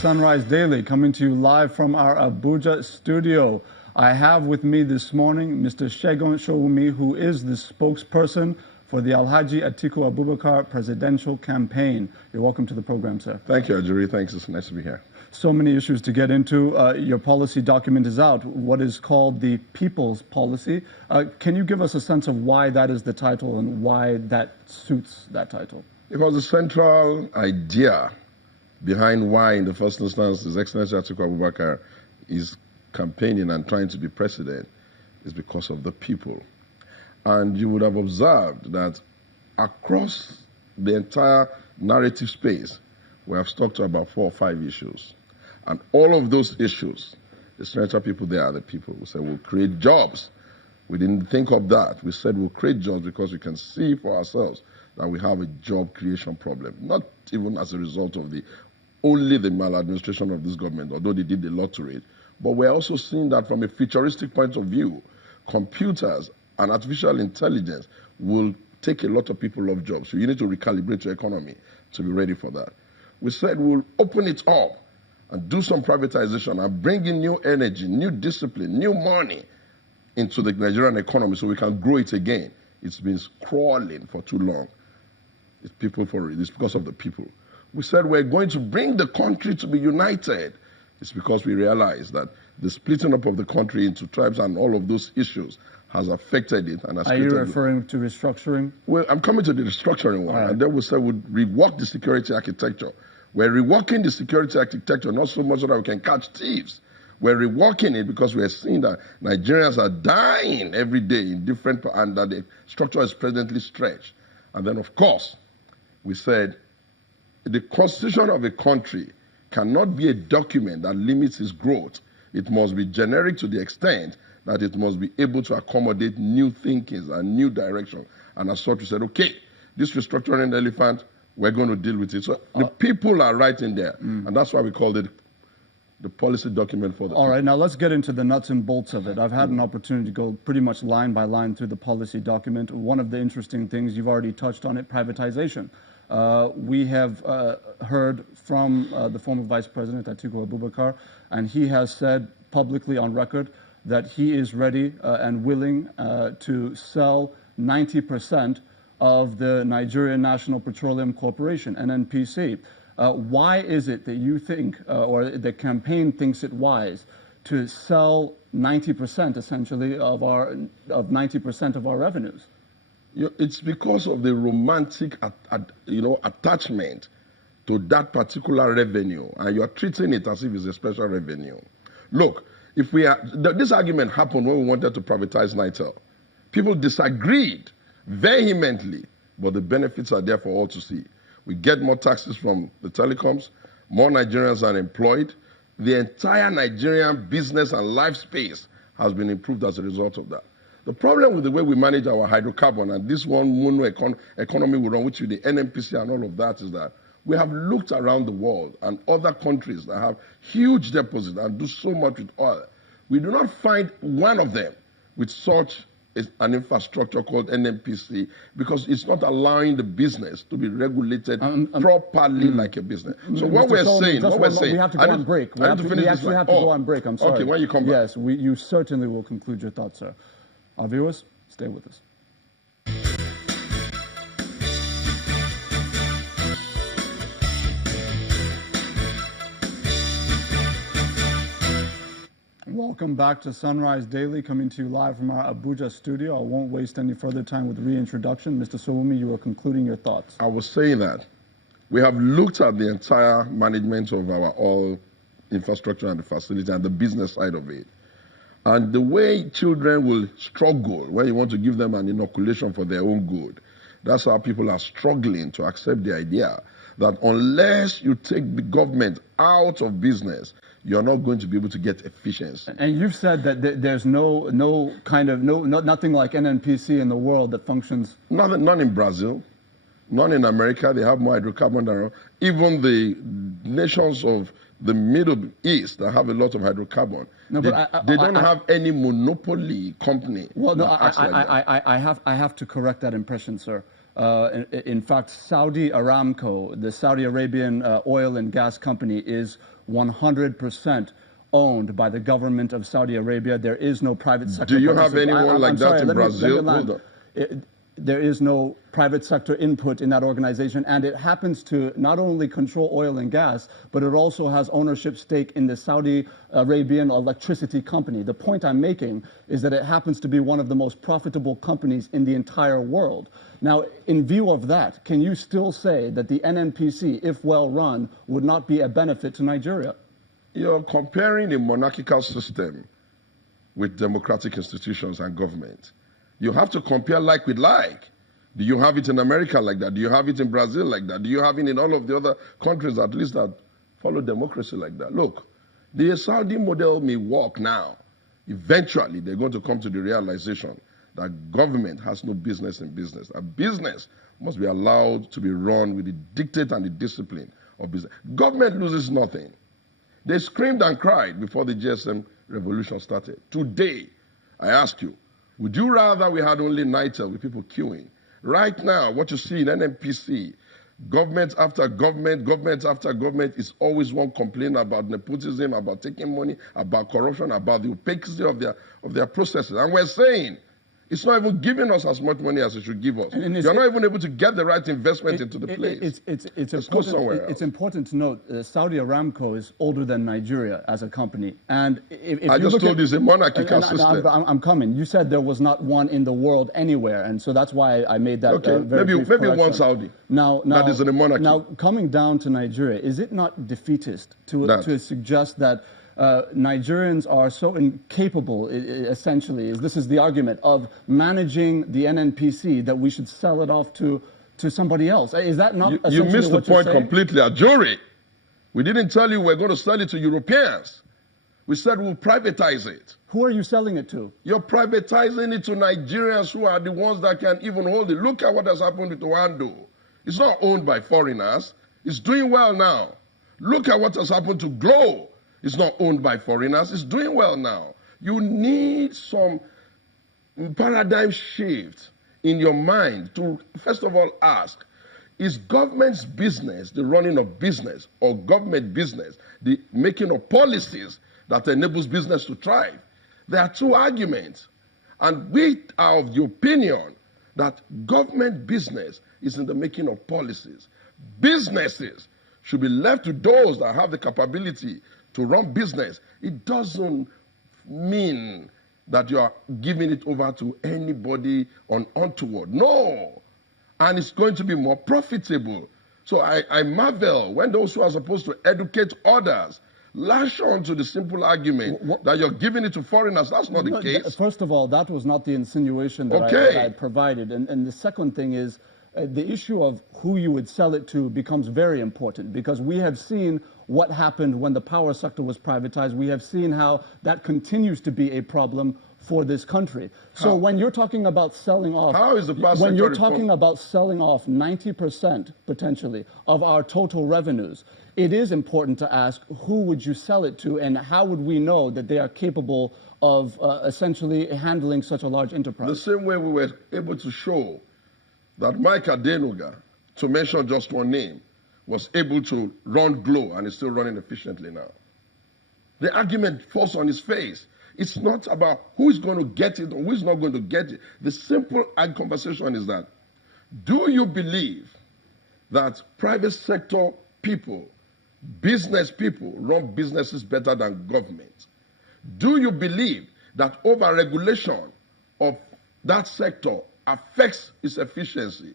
Sunrise Daily, coming to you live from our Abuja studio. I have with me this morning Mr. Sowunmi, who is the spokesperson for the Alhaji Atiku Abubakar presidential campaign. You're welcome to the program, sir. Thank you, Ajuri. Thanks. It's nice to be here. So many issues to get into. Your policy document is out, what is called the People's Policy. Can you give us a sense of why that is the title and why that suits that title? Because the central idea behind why, in the first instance, His Excellency Atiku Abubakar is campaigning and trying to be president is because of the people. And you would have observed that across the entire narrative space, we have talked about 4 or 5 issues. And all of those issues, the central people there are the people. We said we'll create jobs. We didn't think of that. We said we'll create jobs because we can see for ourselves that we have a job creation problem, not even as a result of only the maladministration of this government, although they did a lot to it. But we're also seeing that from a futuristic point of view, computers and artificial intelligence will take a lot of people off jobs. So you need to recalibrate your economy to be ready for that. We said we'll open it up and do some privatization and bring in new energy, new discipline, new money into the Nigerian economy so we can grow it again. It's been crawling for too long. It's because of the people. We said we're going to bring the country to be united. It's because we realize that the splitting up of the country into tribes and all of those issues has affected it. And has Are you referring to restructuring? Well, I'm coming to the restructuring one. Right. And then we said we'd rework the security architecture. We're reworking the security architecture, not so much so that we can catch thieves. We're reworking it because we're seeing that Nigerians are dying every day in different, and that the structure is presently stretched. And then, of course, we said the constitution of a country cannot be a document that limits its growth. It must be generic to the extent that it must be able to accommodate new thinkings and new direction. And as such, we said, okay, this restructuring elephant, we're going to deal with it. So the people are right in there. And that's why we called it the policy document for the All right, now let's get into the nuts and bolts of it. I've had an opportunity to go pretty much line by line through the policy document. One of the interesting things, you've already touched on it, privatization. We have heard from the former Vice President Atiku Abubakar, and he has said publicly on record that he is ready and willing to sell 90% of the Nigerian National Petroleum Corporation, NNPC. Why is it that you think, or the campaign thinks it wise, to sell 90% essentially of 90% of our revenues? It's because of the romantic, attachment to that particular revenue, and you are treating it as if it's a special revenue. Look, this argument happened when we wanted to privatize Nitel. People disagreed vehemently, but the benefits are there for all to see. We get more taxes from the telecoms, more Nigerians are employed. The entire Nigerian business and life space has been improved as a result of that. The problem with the way we manage our hydrocarbon and this one mono economy we run, which is the NNPC and all of that, is that we have looked around the world and other countries that have huge deposits and do so much with oil. We do not find one of them with such an infrastructure called NNPC because it's not allowing the business to be regulated properly like a business. So what we're saying, we have to go on break. We actually have to go on break. I'm sorry. Okay, when you come back. Yes, you certainly will conclude your thoughts, sir. Our viewers, stay with us. Welcome back to Sunrise Daily, coming to you live from our Abuja studio. I won't waste any further time with reintroduction. Mr. Sowunmi, you are concluding your thoughts. I was saying that we have looked at the entire management of our oil infrastructure and the facility and the business side of it. And the way children will struggle when you want to give them an inoculation for their own good, that's how people are struggling to accept the idea that unless you take the government out of business, you're not going to be able to get efficiency. And you've said that there's nothing like NNPC in the world that functions. None in Brazil, None in America. They have more hydrocarbon than even the nations of the Middle East that have a lot of hydrocarbon. No, they, but they don't have any monopoly company. Well, no, that acts like that. I have to correct that impression, sir. In fact, Saudi Aramco, the Saudi Arabian oil and gas company, is 100% owned by the government of Saudi Arabia. There is no private sector. Do you have anyone like that in Brazil? Hold on. There is no private sector input in that organization, and it happens to not only control oil and gas, but it also has ownership stake in the Saudi Arabian electricity company. The point I'm making is that it happens to be one of the most profitable companies in the entire world. Now, in view of that, can you still say that the NNPC, if well run, would not be a benefit to Nigeria? You're comparing a monarchical system with democratic institutions and government. You have to compare like with like. Do you have it in America like that? Do you have it in Brazil like that? Do you have it in all of the other countries at least that follow democracy like that? Look, the Saudi model may work now. Eventually, they're going to come to the realization that government has no business in business. A business must be allowed to be run with the dictate and the discipline of business. Government loses nothing. They screamed and cried before the GSM revolution started. Today, I ask you, would you rather we had only NITEL with people queuing? Right now, what you see in NNPC, government after government, government after government is always one complaint about nepotism, about taking money, about corruption, about the opacity of their processes. And we're saying it's not even giving us as much money as it should give us. You're not even able to get the right investment into the place. It's important to note Saudi Aramco is older than Nigeria as a company. And if I just told you it's a monarchical system. I'm coming. You said there was not one in the world anywhere, and so that's why I made that maybe one Saudi. Now, that is in a monarchy. Now, coming down to Nigeria, is it not defeatist to suggest that Nigerians are so incapable, essentially, this is the argument, of managing the NNPC that we should sell it off to somebody else? Is that not essentially you missed the point saying? Completely. A jury. We didn't tell you we're going to sell it to Europeans. We said we'll privatize it. Who are you selling it to? You're privatizing it to Nigerians who are the ones that can even hold it. Look at what has happened with Oando. It's not owned by foreigners. It's doing well now. Look at what has happened to Glow. It's not owned by foreigners. It's doing well now. You need some paradigm shift in your mind to, first of all, ask, is government's business the running of business, or government business the making of policies that enables business to thrive? There are two arguments. And we are of the opinion that government business is in the making of policies. Businesses should be left to those that have the capability to run business. It doesn't mean that you are giving it over to anybody untoward. No. And it's going to be more profitable. So I marvel when those who are supposed to educate others lash on to the simple argument that you're giving it to foreigners. That's not the case. First of all, that was not the insinuation that I provided. And the second thing is, the issue of who you would sell it to becomes very important, because we have seen what happened when the power sector was privatized. We have seen how that continues to be a problem for this country. So when you're talking about selling off, when you're talking about selling off 90% potentially of our total revenues, it is important to ask, who would you sell it to, and how would we know that they are capable of essentially handling such a large enterprise? The same way we were able to show that Mike Adenuga, to mention just one name, was able to run Glow and is still running efficiently now. The argument falls on his face. It's not about who is going to get it or who is not going to get it. The simple conversation is that, do you believe that private sector people, business people, run businesses better than government? Do you believe that over-regulation of that sector affects its efficiency?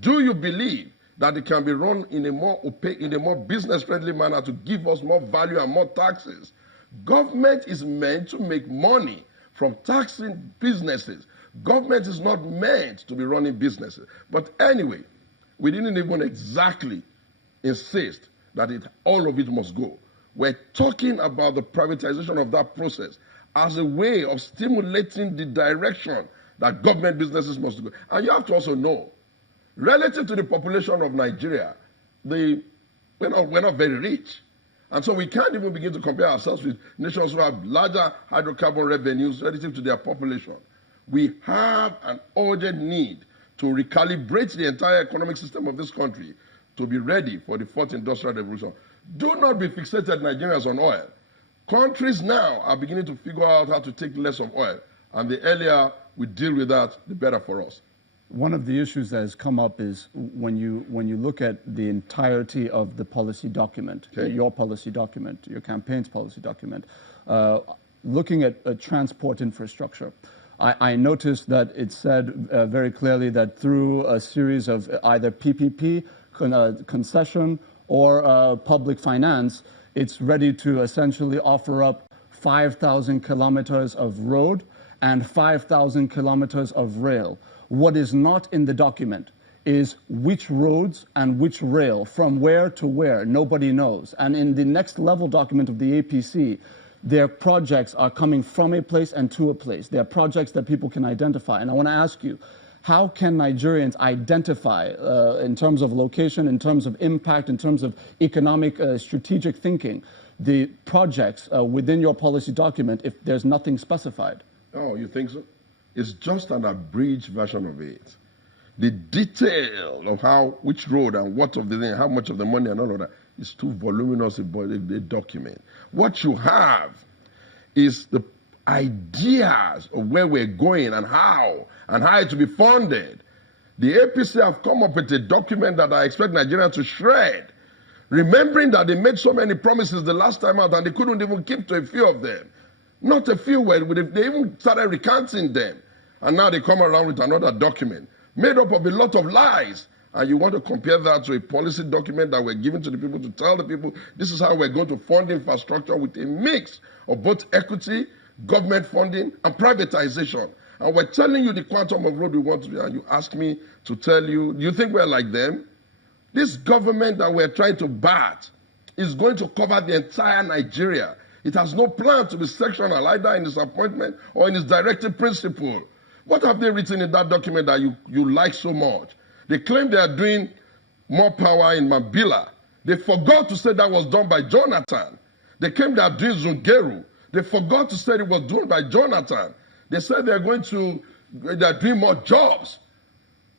Do you believe that it can be run in a more opaque, in a more business-friendly manner to give us more value and more taxes? Government is meant to make money from taxing businesses. Government is not meant to be running businesses. But anyway, we didn't even exactly insist that all of it must go. We're talking about the privatization of that process as a way of stimulating the direction that government businesses must go. And you have to also know Relative to the population of Nigeria, we're not very rich. And so we can't even begin to compare ourselves with nations who have larger hydrocarbon revenues relative to their population. We have an urgent need to recalibrate the entire economic system of this country to be ready for the fourth industrial revolution. Do not be fixated, Nigerians, on oil. Countries now are beginning to figure out how to take less of oil. And the earlier we deal with that, the better for us. One of the issues that has come up is when you look at the entirety of the policy document, your policy document, your campaign's policy document, looking at transport infrastructure. I noticed that it said very clearly that through a series of either PPP, concession, or public finance, it's ready to essentially offer up 5,000 kilometers of road and 5,000 kilometers of rail. What is not in the document is which roads and which rail, from where to where, nobody knows. And in the next level document of the APC, their projects are coming from a place and to a place. They're projects that people can identify. And I want to ask you, how can Nigerians identify in terms of location, in terms of impact, in terms of economic strategic thinking, the projects within your policy document if there's nothing specified? Oh, you think so? It's just an abridged version of it. The detail of which road and what of the thing, how much of the money and all of that is too voluminous a document. What you have is the ideas of where we're going and how it will be funded. The APC have come up with a document that I expect Nigerians to shred, remembering that they made so many promises the last time out and they couldn't even keep to a few of them. Not a few, they even started recanting them. And now they come around with another document made up of a lot of lies. And you want to compare that to a policy document that we're giving to the people to tell the people this is how we're going to fund infrastructure with a mix of both equity, government funding, and privatization. And we're telling you the quantum of road we want to be, and you ask me to tell you, do you think we're like them? This government that we're trying to bat is going to cover the entire Nigeria. It has no plan to be sectional, either in its appointment or in its directive principle. What have they written in that document that you like so much? They claim they are doing more power in Mambila. They forgot to say that was done by Jonathan. They claim they are doing Zungeru. They forgot to say it was done by Jonathan. They said they are doing more jobs.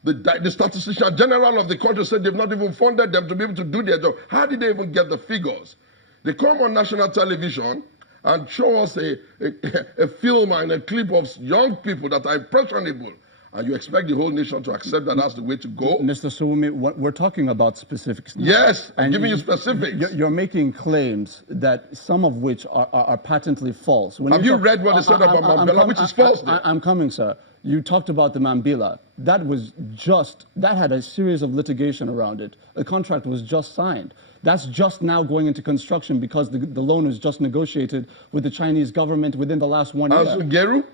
The statistician general of the country said they've not even funded them to be able to do their job. How did they even get the figures? They come on national television and show us a film and a clip of young people that are impressionable. And you expect the whole nation to accept that that's the way to go? Mr. Sowunmi, we're talking about specifics now. Yes, I'm giving you specifics. You're making claims that some of which are patently false. Have you read what they said about Mambila, which is false? I'm coming, sir. You talked about the Mambila. That had a series of litigation around it. The contract was just signed. That's just now going into construction because the loan is just negotiated with the Chinese government within the last 1 year. Geru?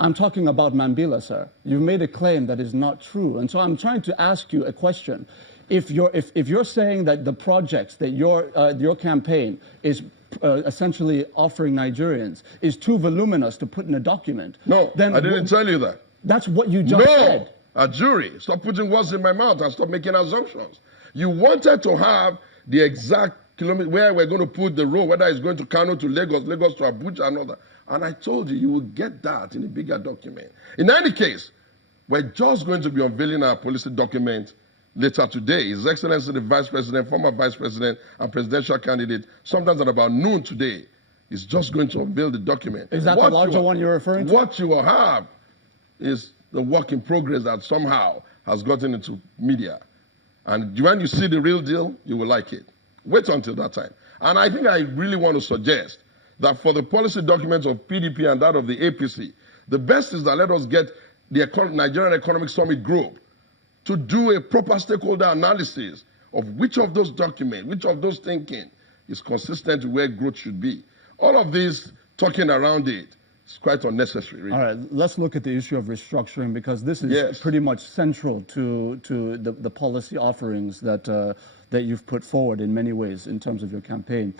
I'm talking about Mambila, sir. You've made a claim that is not true. And so I'm trying to ask you a question. If you're saying that the projects that your campaign is essentially offering Nigerians is too voluminous to put in a document. No, then I didn't tell you that. That's what you just said. A jury. Stop putting words in my mouth and stop making assumptions. You wanted to have the exact kilometer where we're going to put the road, whether it's going to Kano to Lagos, Lagos to Abuja, and all that. And I told you, you will get that in a bigger document. In any case, we're just going to be unveiling our policy document later today. His Excellency the Vice President, former Vice President, and presidential candidate, sometimes at about noon today, is just going to unveil the document. Is that the larger one you're referring to? What you will have is the work in progress that somehow has gotten into media. And when you see the real deal, you will like it. Wait until that time. And I think I really want to suggest that for the policy documents of PDP and that of the APC, the best is that let us get the Nigerian Economic Summit Group to do a proper stakeholder analysis of which of those documents, which of those thinking is consistent with where growth should be. All of this talking around it is quite unnecessary. Really. All right, let's look at the issue of restructuring because this is pretty much central to the policy offerings that you've put forward in many ways in terms of your campaign.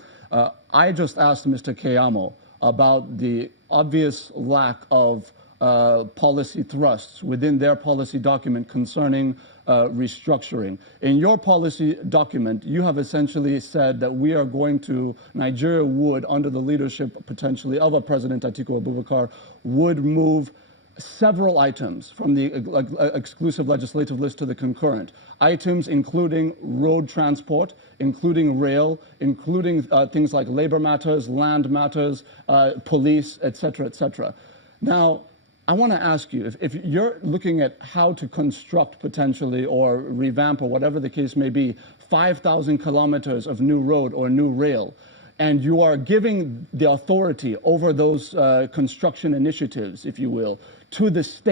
I just asked Mr. Keyamo about the obvious lack of policy thrusts within their policy document concerning restructuring. In your policy document, you have essentially said that Nigeria would, under the leadership potentially of a President Atiku Abubakar, would move several items from the exclusive legislative list to the concurrent. Items including road transport, including rail, including things like labor matters, land matters, police, et cetera, et cetera. Now, I want to ask you, if you're looking at how to construct potentially or revamp or whatever the case may be, 5,000 kilometers of new road or new rail, and you are giving the authority over those construction initiatives, if you will, to the state,